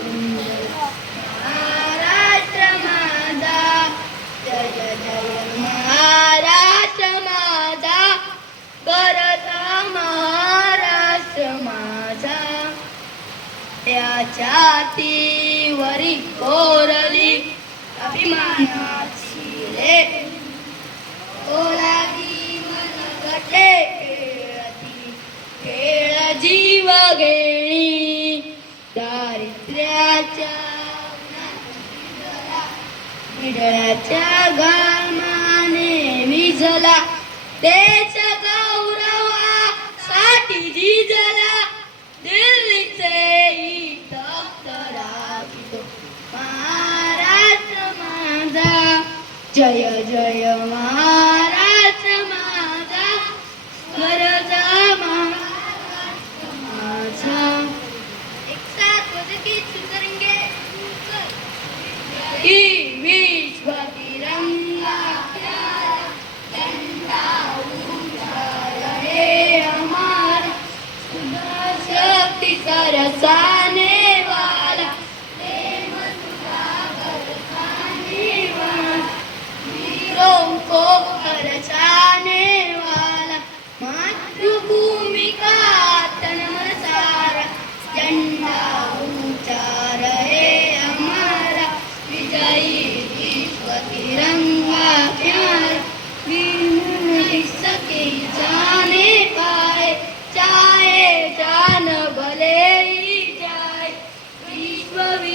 सुंदर माझा माझा माझा कोरली अभिमानाची रे ओलागी मन गटे खेळती खेळ जीव घेणी दारिद्र्याच्या विडळ्याच्या गामाने विझला देश गौरवासाठी झिजला दिल्लीचे महाराष्ट्र माझा. जय जय કરતા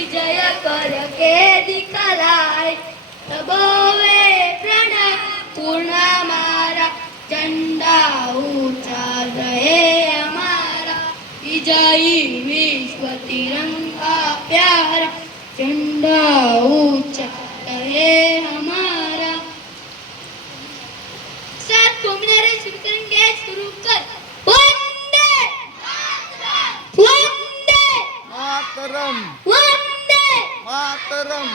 વિજય કર કે દીકરાય તબોવે પ્રણા, પૂર્ણા મારા. ચંડા ઊંચા રહે અમારા. વિજયી વિશ્વ તિરંગા પ્યારા. ચંડા ઊંચા રહે અમારા. मातरम